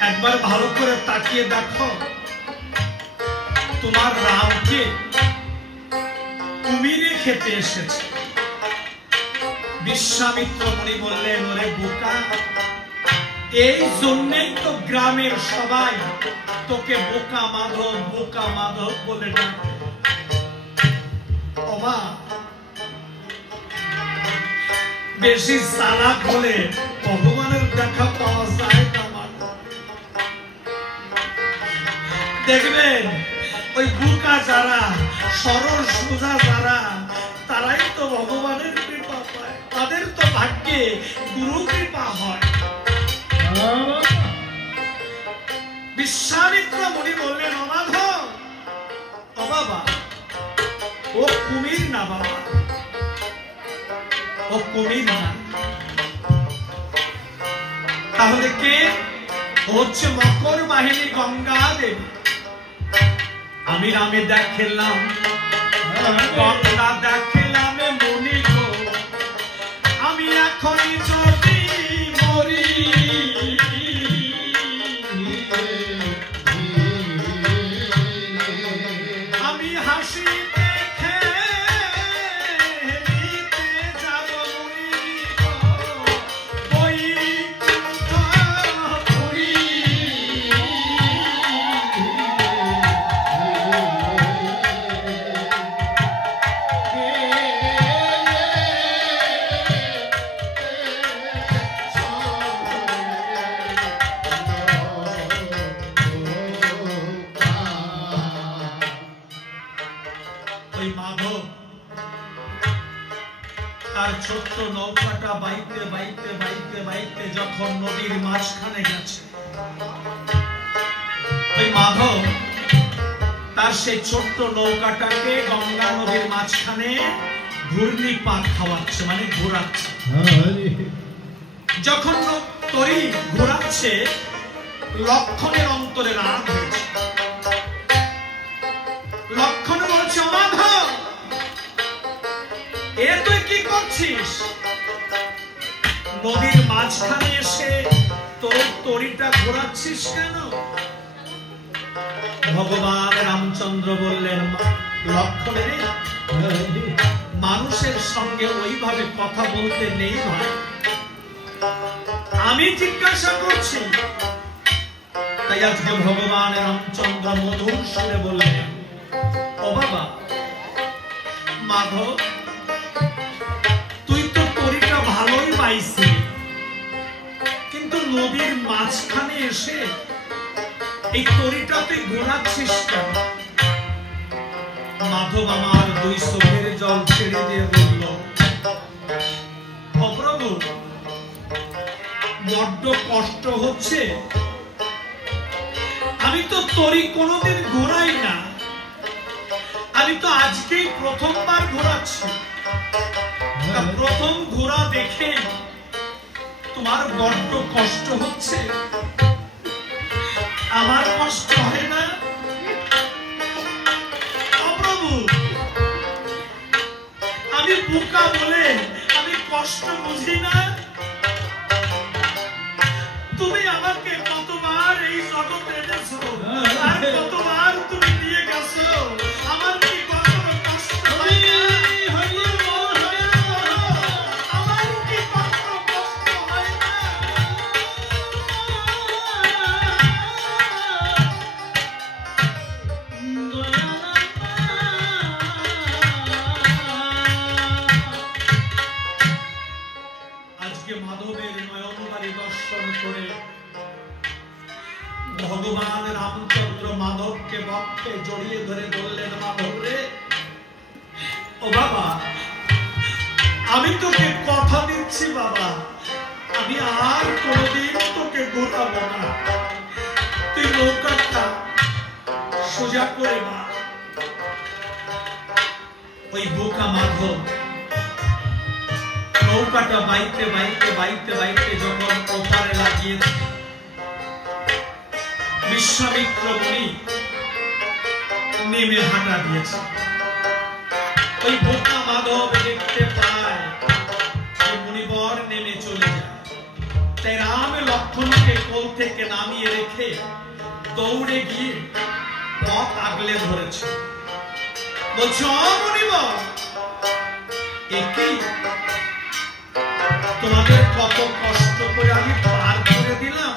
একবার ভালো করে তাকিয়ে দেখো, তোমার রামকে কুমিরে খেতে এসেছে। বিশ্বামিত্র মুনি বললেন, ওরে বোকা, এই জন্যই তো গ্রামের সবাই তোকে বোকা মাধব বলে ডাকে। ওমা, বেশি চালাক হলে ভগবানের দেখা পাওয়া যায় না। দেখবেন ওই বোকা যারা, সরল সোজা যারা, তারাই তো ভগবানের কৃপা পায়, তাদের তো ভাগ্যে গুরু কৃপা হয়। বিশ্বামিত্র মুনি বললেন, ও মাধব, ও বাবা, ও কুমির না বাবা, ও কুমির না, তাহলে কে? হচ্ছে মকর বাহিনী গঙ্গা দেবী। আমি রামে দেখলাম, গঙ্গা দেখলাম মুনি গো, আমি এখনই যদি মরি, আমি হাসিতে খেলিতে যাব মুনি গো, বৈকুণ্ঠপুরী। তার ছোট্ট নৌকাটা বাইতে বাইতে বাইতে বাইতে যখন নদীর মাঝখানে গেছে, ওই মাধব তার সেই ছোট্ট নৌকাটাকে গঙ্গা নদীর মাঝখানে ঘূর্ণিপাক খাওয়াচ্ছে, মানে ঘোরাচ্ছে। যখন তরি ঘোরাচ্ছে, লক্ষণের অন্তরে রাগ হয়েছে। লক্ষণ বলছে, মাধব, এ তুই কি করছিস? নদীর মাঝখানে এসে তোর তরিটা ঘোরাচ্ছিস কেন? ভগবান রামচন্দ্র বললেন, লক্ষণে, মানুষের সঙ্গে ওইভাবে কথা বলতে নেই ভাই, আমি জিজ্ঞাসা করছি। তাই আজকে ভগবান রামচন্দ্র মধুর সুরে বললেন, ও বাবা মাধব, তুই তো তরিটা ভালোই পাইছি, কিন্তু নদীর মাঝখানে এসে এই তরিটা তুই ঘোরাচ্ছিস কেন? মাধব আমার দুই চোখের জল ছেড়ে দিয়ে বলল, ও প্রভু, বড্ড কষ্ট হচ্ছে, আমি তো তরি কোনোদিন ঘোরাই না, আমি তো আজকেই প্রথমবার ঘোরাচ্ছি। প্রথম ঘোরা দেখে তোমার বড্ড কষ্ট হচ্ছে, আমার কষ্ট হয় না? প্রভু, আমি বোকা বলে আমি কষ্ট বুঝি না? তুমি আমাকে কতবার এই জগতে এনেছো, আর কতবার তুমি নিয়ে গেছো, আমার কি কখনো কষ্ট হয় না? আমার কি কখনো কষ্ট হয় না? আজকে মাধবের নয়নবাড়ি দর্শন করে ভগবান রামচন্দ্র মাধবকে বক্ষে জড়িয়ে ধরে বললেন, মাধব রে, ও বাবা, আমি তোকে কথা দিচ্ছি বাবা, আমি আর কোনদিন তোকে ঘোরাবো না, তুই নৌকাটা সোজা করে না। ওই বোকা মাধব নৌকাটা বাইতে বাইতে বাইতে বাইতে যখন ওপারে লাগিয়েছে, বিশ্বামিত্র মুনি নেমে হাঁটা দিয়েছে। ওই বোকা মাধব দেখতে পায় যে মুনিবর নেমে চলে যায়, তাই রাম লক্ষ্মণকে কোল থেকে নামিয়ে রেখে দৌড়ে গিয়ে পথ আগলে ধরেছে। বলছে, মুনিবর, একই তোমাদের কত কষ্ট করে আমি পার করে দিলাম,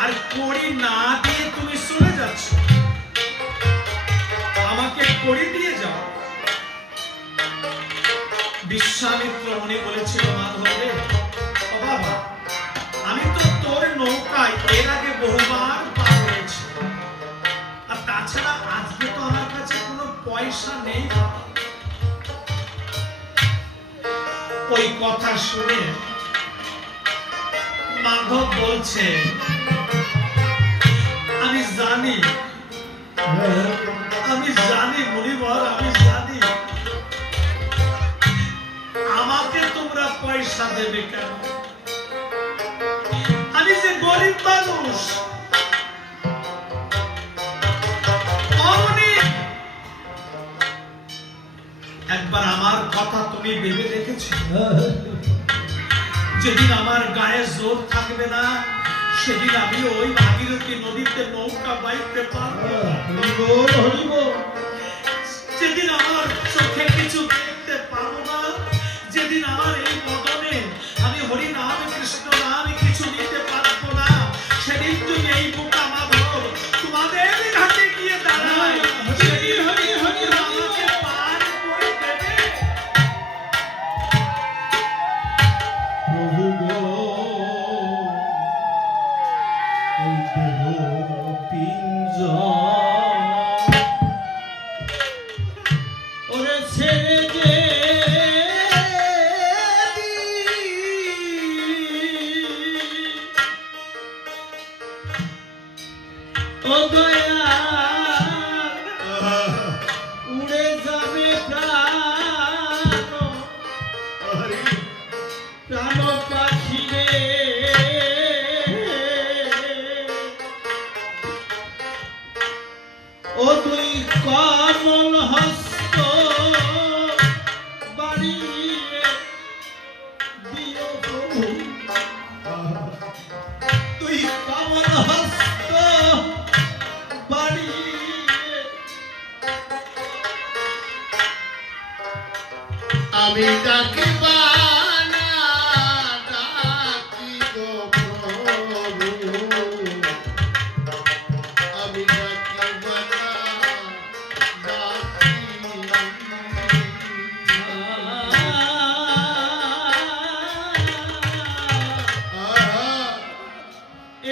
আর কড়ি না দিয়ে তুমি চলে যাচ্ছ, আমাকে কড়ি দিয়ে যাও। বিশ্বামিত্র মুনি বলেছিল, মাধবরে, ও বাবা, আমি তো তোর নৌকায় এর আগে বহুবার পার হয়েছি, আর তাছাড়া আজকে তো আমার কাছে কোনো পয়সা নেই। ওই কথা শুনে মাধব বলছে, আমি জানি মুনিবর, আমি জানি আমাকে তোমরা পয়সা দেবে কেন, আমি যে গরিব মানুষ। একবার আমার কথা তুমি ভেবে দেখেছ? যেদিন আমার গায়ে জোর থাকবে না, সেদিন আমি ওই ভাগীরথী নদীতে নৌকা বাইতে পারবো। যেদিন আমার চোখে কিছু দেখতে পাবো না, যেদিন আমার এই বদনে আমি হরি নাম কৃষ্ণ নাম কিছু নিতে পারবো না, সেদিন তুমি এই বোকা মাধব তোমাদের ঘাটে গিয়ে দাঁড়ায়, সেদিন হরি হরি আমাকে পার করে দেবে। প্রভু গো, এই দেহ পিঞ্জর ওরে ছেড়ে যে ও দয়া উড়ে যাবে প্রাণ পাখি রে, ও তুই কমল হস্ত বাড়িয়ে দিও প্রভু, তুই কমল হস্ত বাড়িয়ে আমি ডাকি বানা ডাকি গো প্রভু, আমি ডাকি বানা ডাকি।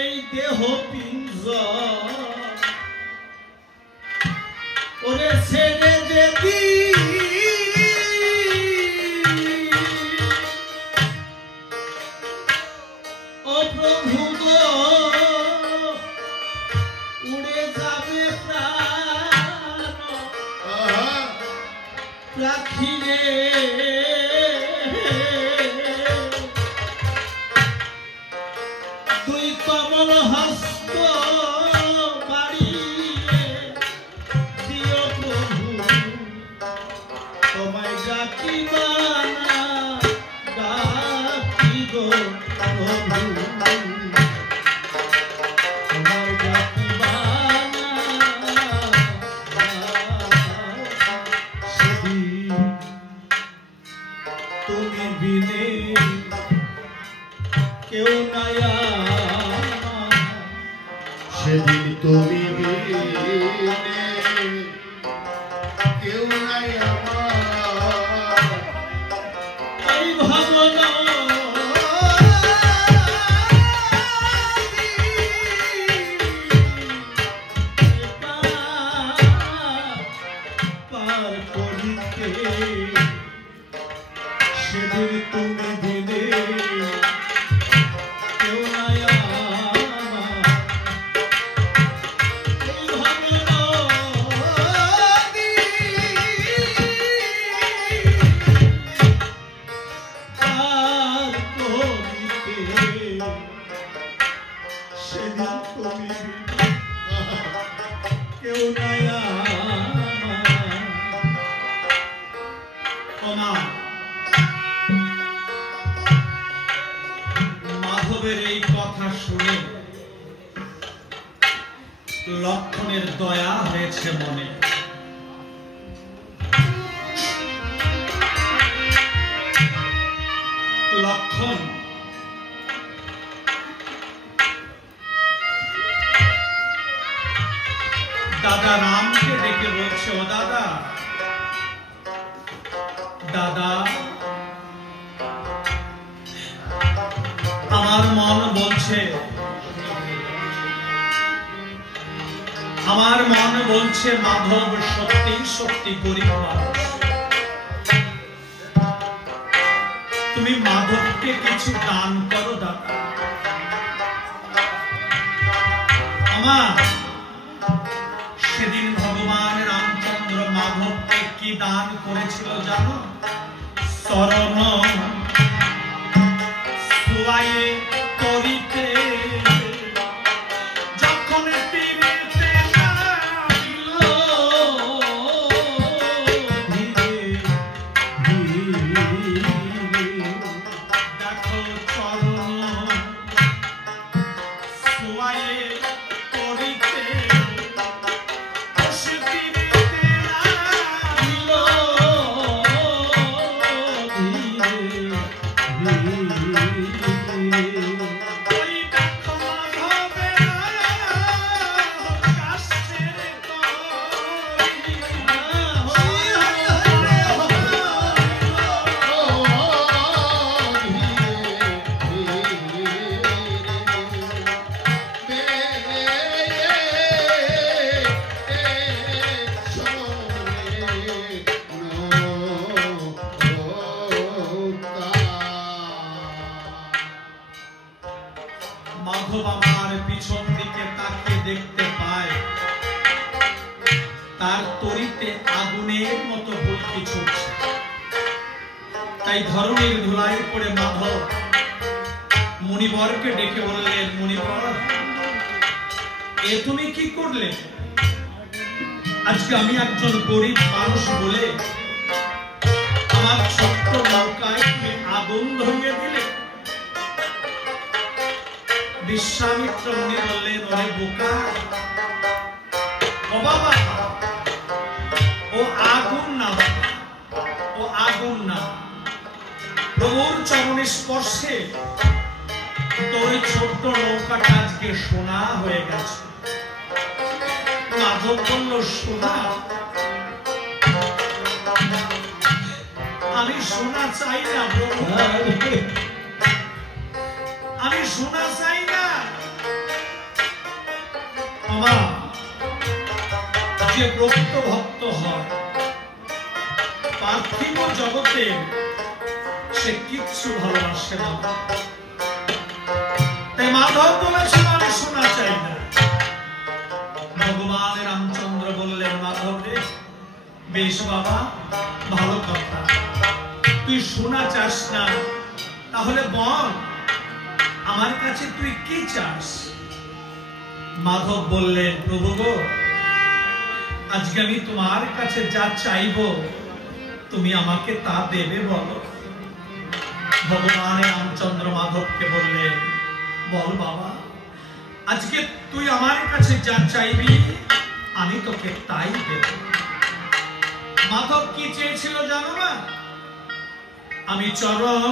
এই দেহ পিঞ্জর ওরে ছেড়ে যেতি ও প্রভু গো, উড়ে যাবে প্রাণ পাখি রে, তুই কমল হস্ত বাড়িয়ে দিও প্রভু, তোমায় ডাকি বানা ডাকি গো প্রভু, তোমায় ডাকি বানা সেদিন তুমি বিনে কেউ নাই আমার, সেদিন তুমি বিনে কেউ নাই আমার, এই ভাবনা পার করিতে, সেদিন তুমি দিনে কেউ নাই আমার, এই ভাবনা পার করিতে, সেদিন তুমি কেউ নাই চরণে। লক্ষণ দাদা রামকে ডেকে বলছে, ও দাদা, দাদা, আমার মন বলছে, মাধব সত্যি সত্যি গরিব মানুষ। তুমি মাধবকে কিছু দান করো দাদা। আমার সেদিন ভগবান রামচন্দ্র মাধবকে কি দান করেছিল জানো? শরণ সুয়ায়ে করিতে যখন তীরেতে নামিল, দেখো চরণ সুয়ায়ে করিতে মাধব আমার পিছন দিকে তাকিয়ে দেখতে পায় তার তরিতে আগুনের মতো বলকি ছুটছে। তাই ধরনের ধুলায় পড়ে মাধব মুনিবরকে ডেকে বললেন, মুনিবর, এ তুমি কি করলে? আজকে আমি একজন গরিব মানুষ বলে আমার ছোট্ট নৌকায় তুমি আগুন ধরিয়ে দিলে। বিশ্বামিত্র মুনি বললেন, ওরে বোকা, ও বাবা, ও আগুন না, ও আগুন না, প্রভুর চরণের স্পর্শে তোর ওই ছোট্ট নৌকাটা আজকে সোনা হয়ে গেছে। মাধব বলল, সোনা? আমি সোনা চাই না প্রভু, আমি সোনা চাই না। আমার যে প্রকৃত ভক্ত হয় পার্থিব জগতে সে কিচ্ছু ভালোবাসে না। তাই মাধব বলেছিল, আমি সোনা চাই না। ভগবান রামচন্দ্র বললেন, মাধব রে, বেশ বাবা, ভালো কথা, তুই সোনা চাস না, তাহলে বল আমার কাছে তুই কি চাস? মাধব বললেন, প্রভু গো, আজকে আমি তোমার কাছে যা চাইব তুমি আমাকে তা দেবে বলো। ভগবান রামচন্দ্র মাধবকে বললেন, বল বাবা, আজকে তুই আমার কাছে যা চাইবি আমি তোকে তাই দেব। মাধব কি চেয়েছিল জানো না? আমি চরণ